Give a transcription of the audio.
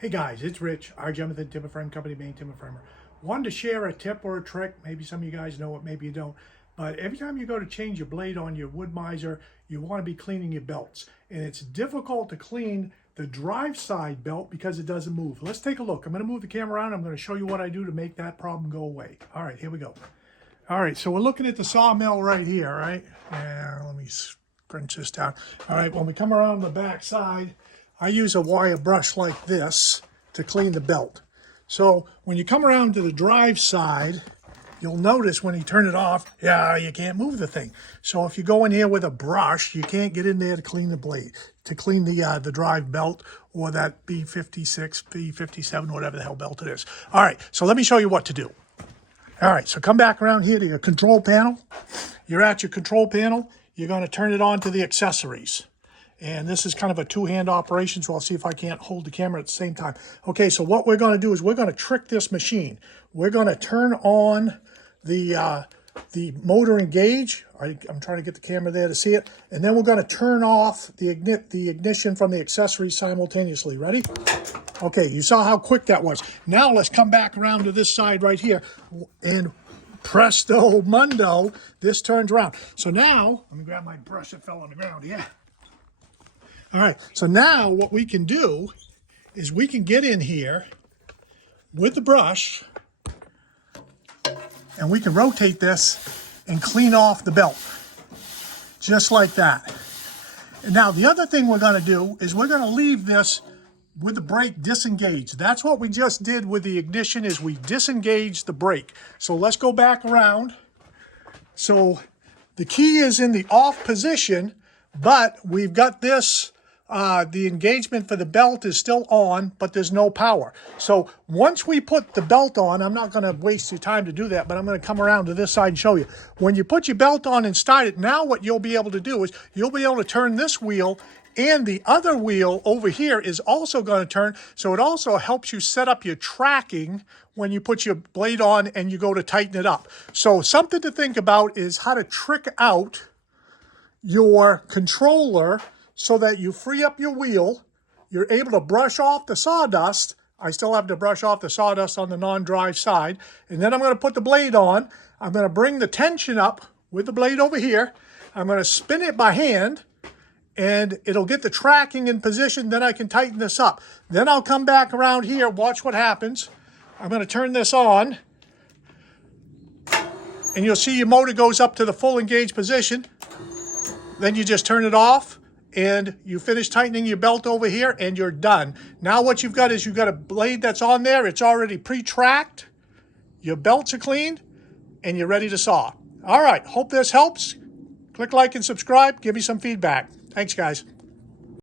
Hey guys, it's Rich, our Jonathan Timber Frame Company, main timber framer. Wanted to share a tip or a trick. Maybe some of you guys know it, maybe you don't. But every time you go to change your blade on your Woodmizer, you want to be cleaning your belts. And it's difficult to clean the drive side belt because it doesn't move. Let's take a look. I'm going to move the camera around. I'm going to show you what I do to make that problem go away. All right, here we go. All right, so we're looking at the sawmill right here, right? And let me scrunch this down. All right, when we come around the back side, I use a wire brush like this to clean the belt. So when you come around to the drive side, you'll notice when you turn it off, you can't move the thing. So if you go in here with a brush, you can't get in there to clean the blade, to clean the drive belt or that B56, B57, whatever the hell belt it is. All right, so let me show you what to do. All right, so come back around here to your control panel. You're at your control panel. You're going to turn it on to the accessories. And this is kind of a two-hand operation, so I'll see if I can't hold the camera at the same time. Okay, so what we're going to do is we're going to trick this machine. We're going to turn on the motor engage. I'm trying to get the camera there to see it. And then we're going to turn off the ignition from the accessories simultaneously. Ready? Okay, you saw how quick that was. Now let's come back around to this side right here, and presto mundo, this turns around. So now, let me grab my brush that fell on the ground here. All right, so now what we can do is we can get in here with the brush and we can rotate this and clean off the belt, just like that. And now the other thing we're gonna do is we're gonna leave this with the brake disengaged. That's what we just did with the ignition, is we disengaged the brake. So let's go back around. So the key is in the off position, but we've got this, the engagement for the belt is still on, but there's no power. So once we put the belt on, I'm not going to waste your time to do that, but I'm going to come around to this side and show you. When you put your belt on and start it, now what you'll be able to do is you'll be able to turn this wheel, and the other wheel over here is also going to turn. So it also helps you set up your tracking when you put your blade on and you go to tighten it up. So something to think about is how to trick out your controller so that you free up your wheel. You're able to brush off the sawdust. I still have to brush off the sawdust on the non-drive side. And then I'm going to put the blade on. I'm going to bring the tension up with the blade over here. I'm going to spin it by hand, and it'll get the tracking in position. Then I can tighten this up. Then I'll come back around here, watch what happens. I'm going to turn this on, and you'll see your motor goes up to the full engaged position. Then you just turn it off, and you finish tightening your belt over here, and you're done. Now what you've got is you've got a blade that's on there. It's already pre-tracked. Your belts are cleaned, and you're ready to saw. All right, hope this helps. Click like and subscribe. Give me some feedback. Thanks, guys.